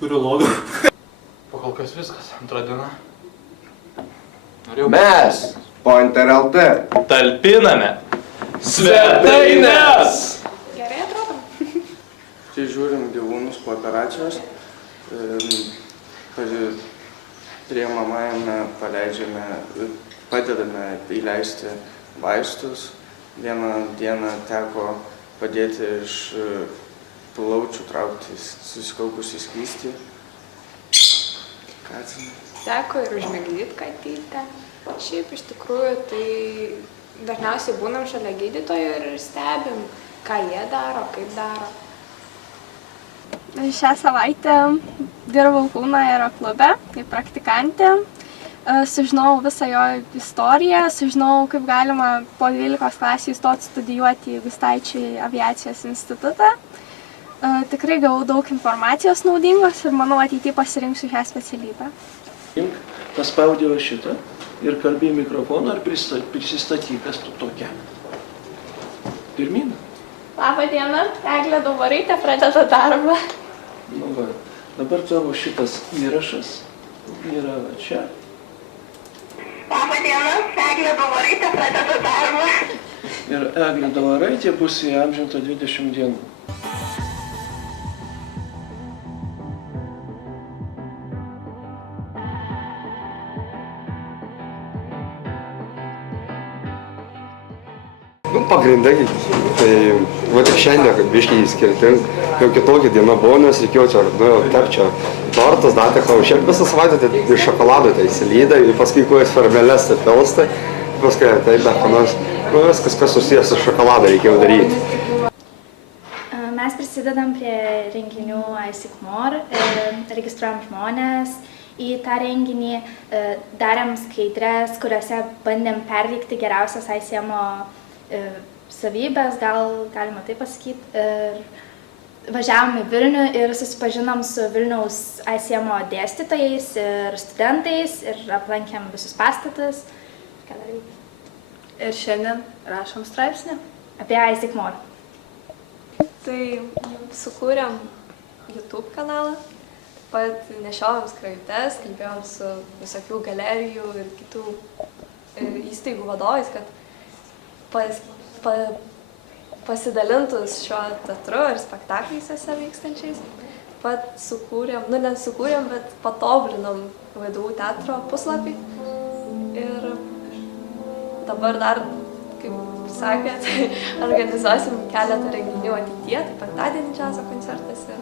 Kuriu logą. Pakol kas viskas, antra diena. Mes, Pointer LT, Talpiname svetaines! Gerai atrodo. Čia žiūrim gyvūnus po operacijos. Priimamajame paleidžiame, padedame įleisti vaistus. Vieną dieną teko padėti iš plaučių traukti susikaupusį skystį. Teko ir užmigdyti katytę. Šiaip iš tikrųjų tai dažniausiai būnam šalia gydytojų ir stebim, ką jie daro, kaip daro. Šią savaitę dirbau Kauno aeroklube kaip praktikantė. Sužinojau visą jo istoriją, sužinojau, kaip galima po 12 klasių įstoti studijuoti į Gustaičių aviacijos institutą. Tikrai gavau daug informacijos naudingos ir manau ateityje pasirinksiu šią specialybę. Paspaudė šitą ir kalbėjai mikrofoną ar prisistatyk, kas tu tokia. Pirmin. Labą dieną, Eglė Dauvaraitė pradeda darbą. Nu va, dabar tavo šitas įrašas yra čia. Labą dieną, Eglė Dauvaraitė pradeda darbą. Ir Eglė Dauvaraitė bus įamžinta 20 dienų. Pagrindai, tai va tik šiandien, kad biškiai skirting, jau kitokia diena buvo, nes reikėjo čia, tepčia tortas, datėkau, šiaip visą savaitę tai iš šokolado tai įsilyda, ir paskui kuojas fermeles tai pilstai, paskui tai dar panas, viskas, kas susijęs su šokolado reikėjo daryti. Mes prisidedam prie renginių ISIC More, registruojam žmonės į tą renginį, darėm skaidres, kuriuose bandėm perteikti geriausias ICM-o savybės, gal galima taip pasakyti. Važiavom į Vilnių ir susipažinom su Vilniaus ICM-o dėstytojais ir studentais ir aplankėm visus pastatus. Ir šiandien rašom straipsnį Apie ISIC More. Tai sukūrėm YouTube kanalą, taip pat nešiojom skrajutes, kalbėjom su visokių galerijų ir kitų įstaigų vadovais, kad pasidalintus šiuo teatru ir spektakliais jose vykstančiais. Taip pat sukūrėm, nesukūrėm, bet patobulinom VDU teatro puslapį. Ir dabar dar, kaip sakėt, organizuosim keletą renginių ateityje, tai penktadienį džiazo koncertas ir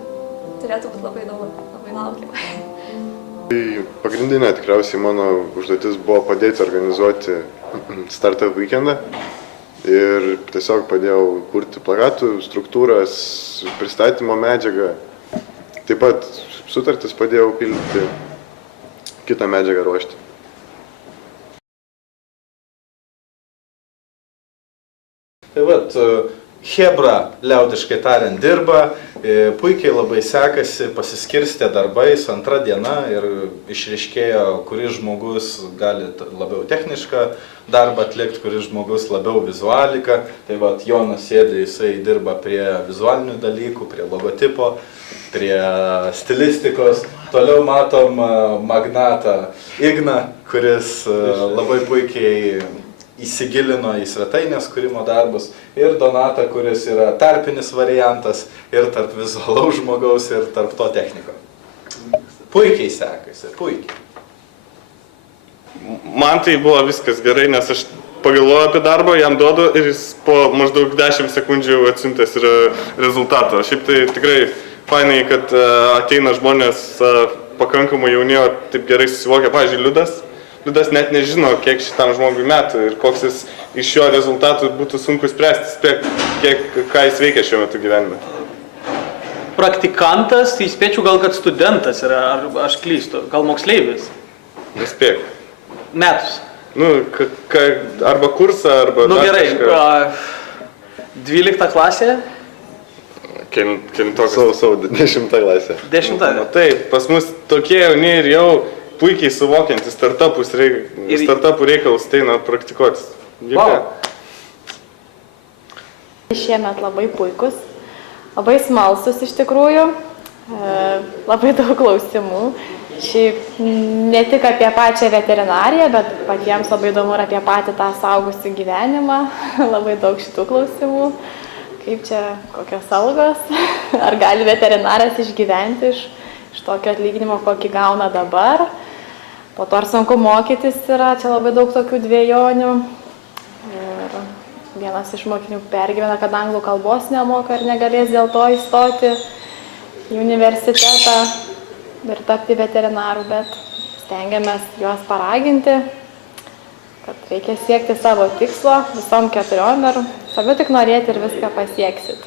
turėtų būti labai įdomu, labai laukiam. Pagrindinė tikriausiai mano užduotis buvo padėti organizuoti Startup Weekendą ir tiesiog padėjau kurti plakatų, struktūras, pristatymo medžiagą. Taip pat sutartis padėjau pildyti, kitą medžiagą ruošti. Tai vat, chebra, liaudiškai tariant, dirba, puikiai labai sekasi, pasiskirstė darbais, antra diena ir išryškėjo, kuris žmogus gali labiau technišką darbą atlikti, kuris žmogus labiau vizualiką. Tai vat, Jonas sėdė, jisai dirba prie vizualinių dalykų, prie logotipo, prie stilistikos. Toliau matom magnatą Igną, kuris labai puikiai įsigilino į svetainės kūrimo darbus, ir Donatą, kuris yra tarpinis variantas ir tarp vizualaus žmogaus ir tarp to techniko. Puikiai sekasi, puikiai. Man tai buvo viskas gerai, nes aš pagalvoju apie darbą, jam duodu ir jis po maždaug 10 sekundžių atsiuntęs yra rezultatą. Šiaip tai tikrai fainai, kad ateina žmonės pakankamai jauni, taip gerai susivokia, pavyzdžiui, Liudas net nežino, kiek šitam žmogui metų ir koks jis iš jo rezultatų būtų sunku spręsti, ką jis veikia šiuo metu gyvenime. Praktikantas, tai spėčiau gal, kad studentas yra, ar aš klystu, gal moksleivis? Nespėk. Metus. Nu, arba kursą, arba... Nu gerai, 12 klasė? Kelintokas? Savo 10 klasė. 10? Taip, pas mus tokie jauni ir jau puikiai suvokiantis startupų reikalus ateina praktikuotis. Wow. Šiemet labai puikus, labai smalsus iš tikrųjų. Labai daug klausimų. Šiaip ne tik apie pačią veterinariją, bet patiems labai įdomu ir apie patį tą suaugusių gyvenimą. Labai daug šitų klausimų. Kaip čia, kokios algos, ar gali veterinaras išgyventi iš tokio atlyginimo, kokį gauna dabar. Po to ar sunku mokytis yra, čia labai daug tokių dviejonių. Ir vienas iš mokinių pergyvena, kad anglų kalbos nemoka ir negalės dėl to įstoti į universitetą ir tapti veterinaru, bet stengiamės juos paraginti, kad reikia siekti savo tikslo visom 4 ir svarbu tik norėti ir viską pasieksit.